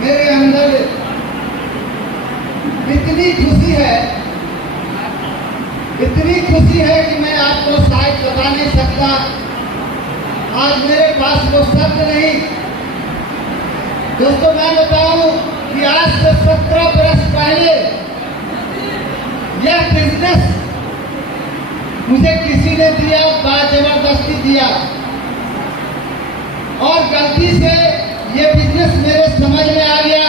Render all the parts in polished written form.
मेरे अंदर इतनी खुशी है कि मैं आपको शायद बता नहीं सकता। आज मेरे पास वो शब्द नहीं। दोस्तों, मैं बताऊं कि आज से 17 वर्ष पहले यह बिजनेस मुझे किसी ने दिया, जबरदस्ती दिया, और गलती से ये बिजनेस मेरे समझ में आ गया।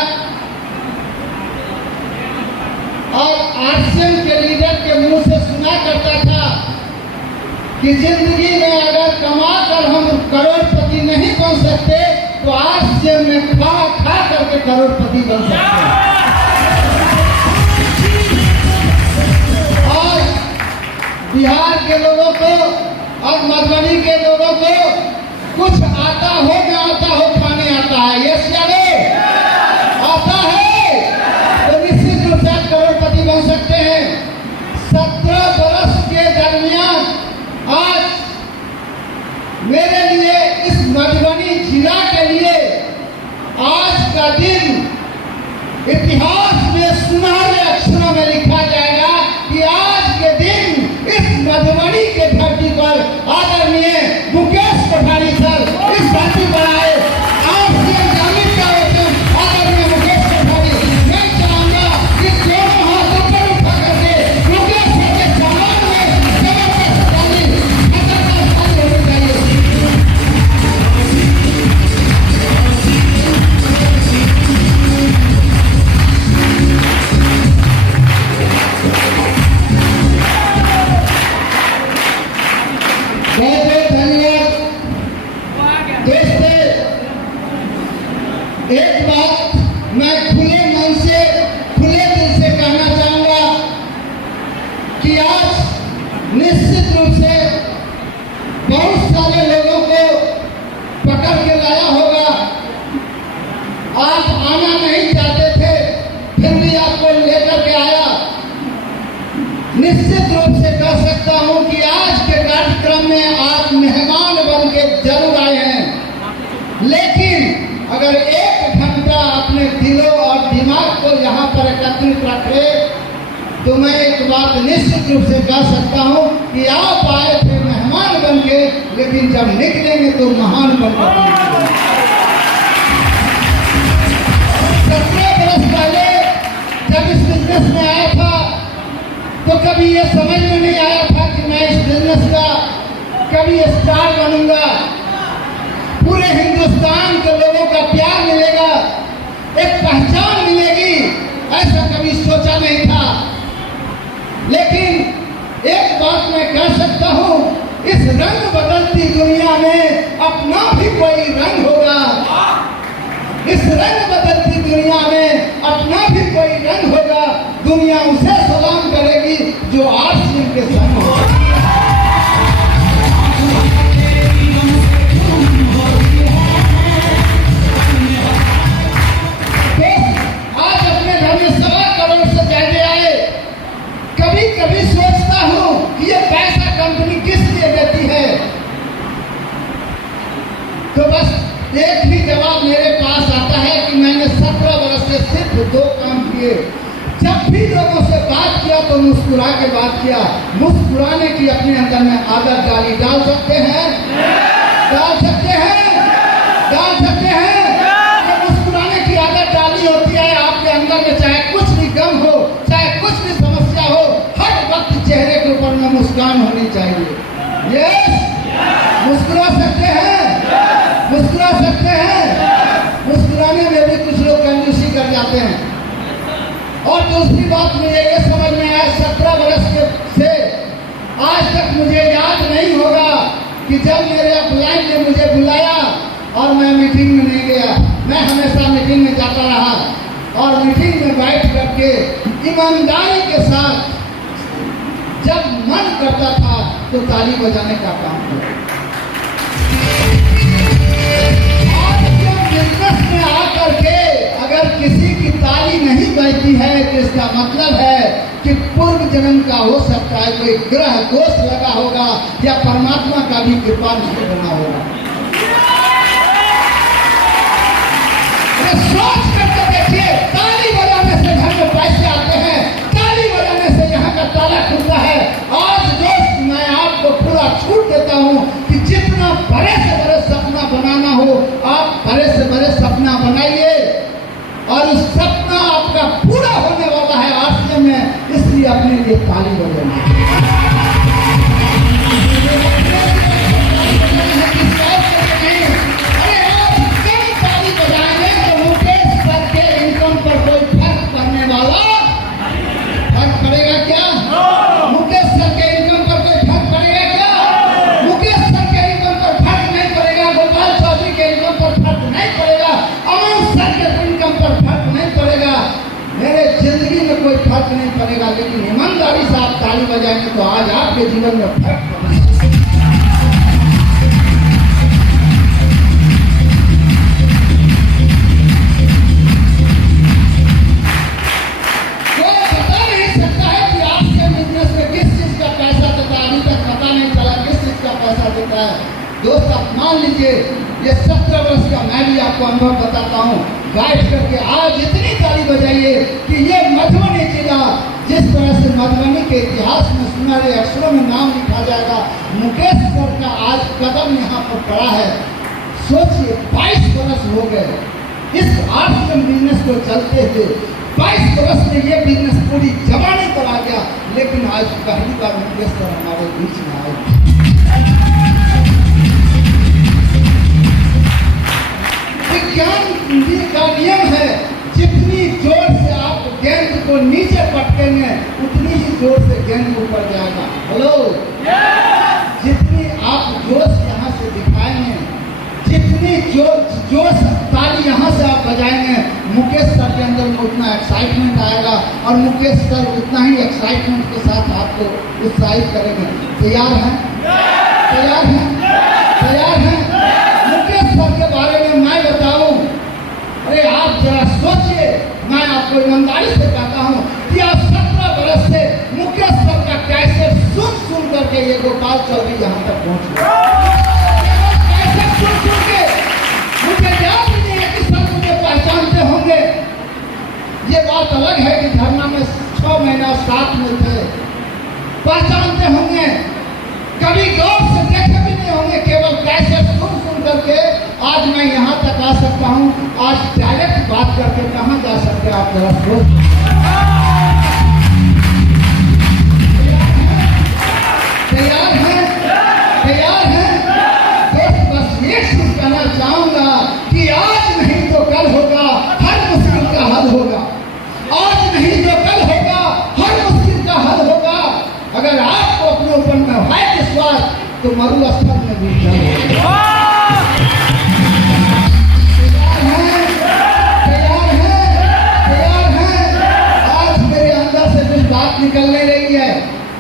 और आरसीएम के लीडर के मुंह से सुना करता था कि जिंदगी में अगर कमा कर हम करोड़पति नहीं बन सकते तो आरसीएम में खा करके करोड़पति बन सकते हैं। और बिहार के लोगों को और मधुबनी के लोगों को कुछ आता हो न आता हो, खाने आता है। यस या नहीं? आता है तो निश्चित रूप से करोड़पति बन सकते हैं। 17 वर्ष के दरमियान आज मेरे लिए, इस मधुबनी जिला के लिए आज का दिन इतिहास में सुनहरे अक्षरों में लिखा जाएगा कि आज के दिन इस मधुबनी के धरती पर आदरणीय मुकेश कोठारी सर इस धरती पर आए। आपसे जामिन का वचन आदरणीय मुकेश कोठारी, मैं चाहूंगा कि दोनों हाथ ऊपर उठा करके मुकेश सर के सम्मान में जबरदस्त ताली होनी चाहिए। बहुत बहुत धन्यवाद। दोस्तों, एक बात मैं खुले मन से, खुले दिल से कहना चाहूंगा कि आज निश्चित रूप से बहुत सारे लोगों को पकड़ के लाया होगा। आप आना नहीं चाहते थे, फिर भी आपको लेकर के आया। निश्चित रूप से कह सकता हूं कि आज के कार्यक्रम में आप मेहमान बन के जरूर आए हैं, लेकिन अगर 1 घंटा अपने दिलों और दिमाग को यहाँ पर एकत्रित रखे तो मैं एक बात निश्चित रूप से कह सकता हूँ कि आप आए थे मेहमान बन के, लेकिन जब निकलेंगे तो महान बनकर निकलेंगे। 17 वर्ष पहले जब इस बिजनेस में आया था तो कभी ये समझ में नहीं आया था कि मैं इस बिजनेस का कभी स्टार बनूंगा, पूरे हिंदुस्तान के लोगों का प्यार मिलेगा, एक पहचान मिलेगी, ऐसा कभी सोचा नहीं था। लेकिन एक बात मैं कह सकता हूँ, इस रंग बदलती दुनिया में अपना भी कोई रंग होगा। इस रंग बदलती दुनिया में अपना भी कोई रंग होगा। दुनिया उसे सलाम करेगी जो आरसीएम के संग होगा। आज अपने घर में 1.25 करोड़ से ज्यादा आए। कभी कभी सोचता हूँ कि ये पैसा कंपनी किस लिए देती है, तो बस एक ही जवाब मेरे पास आता है कि मैंने 17 वर्ष से सिर्फ 2 काम किए। जब भी लोगों से बात किया तो मुस्कुरा के बात किया। मुस्कुराने की अपने अंदर में आदत डाली। डाल सकते हैं? डाल सकते हैं? डाल सकते हैं? ये मुस्कुराने की आदत डाली होती है आपके अंदर में, चाहे कुछ भी गम हो, चाहे कुछ भी समस्या हो, हर वक्त चेहरे के ऊपर में मुस्कान होनी चाहिए। यस, मुस्कुरा सकते हैं? मुस्कुरा सकते हैं? मुस्कुराने में भी कुछ लोग कंजूसी कर जाते हैं। और दूसरी बात मुझे ये समझ में आया, 17 वर्ष से आज तक मुझे याद नहीं होगा कि जब मेरे अपलाइन ने मुझे बुलाया और मैं मीटिंग में नहीं गया। मैं हमेशा मीटिंग में जाता रहा और मीटिंग में बैठ करके ईमानदारी के साथ जब मन करता था तो ताली बजाने का काम किया। बिजनेस में आकर के अगर किसी की ताली नहीं बजती है तो इसका मतलब है कि पूर्व जन्म का हो सकता है, कोई ग्रह दोष लगा होगा या परमात्मा का भी कृपा नहीं बना होगा। सोच करके फर्क नहीं पड़ेगा, लेकिन ईमानदारी से आप ताली बजाएंगे तो आज आपके जीवन में फर्क पड़ेगा। दोस्त आप मान लीजिए, ये 17 वर्ष का मैं भी आपको अनुभव बताता हूँ, बैठ करके आज इतनी ताली बजाइए कि ये मधुबनी जिला जिस तरह से मधुबनी के इतिहास में सुनहरे अक्षरों में नाम लिखा जाएगा। मुकेश सर का आज कदम यहाँ पर पड़ा है। सोचिए 22 वर्ष हो गए इस आर्ट्स बिजनेस को चलते थे, 22 वर्ष में ये बिजनेस पूरी जमाने पर आ गया, लेकिन आज पहली बार मुकेश सर हमारे बीच में आए। विज्ञान का नियम है, जितनी जोर से आप गेंद को नीचे पटकेंगे उतनी ही जोर से गेंद ऊपर जाएगा। हेलो, जितनी आप जोश यहाँ से दिखाएंगे, जितनी जोश ताली यहाँ से आप बजाएंगे, मुकेश सर के अंदर में उतना एक्साइटमेंट आएगा और मुकेश सर उतना ही एक्साइटमेंट के साथ आपको उत्साहित करेंगे। तैयार हैं? तैयार हैं? तैयार हैं? मुकेश सर के बारे में मैं बताऊं, अरे आप जरा सोचिए, मैं आपको ईमानदारी से कहता हूं कि आप 17 वर्ष से मुकेश सर का कैसे सुन करके ये गोपाल चौधरी यहाँ तक पहुंच गए। कैसे सुन के मुझे याद ही नहीं है कि सर मुझे पहचानते होंगे। ये बात अलग है कि धरना में 6 महीना साथ में थे, पहचानते होंगे, कभी गौर से देखे भी नहीं होंगे, केवल कैसे सुन करके आज मैं यहाँ तक आ सकता हूँ। आज डायरेक्ट बात करके कहाँ जा सकते हैं आप जरा सोच। तैयार हैं? तैयार हैं? दोस्त बस ये चीज कहना चाहूंगा कि आज नहीं तो कल होगा, हर मुश्किल का हल होगा। आज नहीं तो कल होगा, हर मुश्किल का हल होगा। अगर आपको अपने ऊपर में है विश्वास तो मरुस्थल में भी जाओ। निकलने रही है,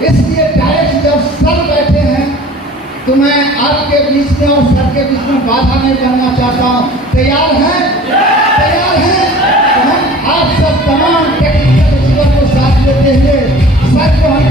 इसलिए डायरेक्ट जब सर बैठे हैं तो मैं आपके बीच में और सर के बीच में बाधा नहीं बनना चाहता हूँ। तैयार हैं? तैयार हैं? तो हम आप सब तमाम टेक्निकल को साथ लेते हुए सर को हम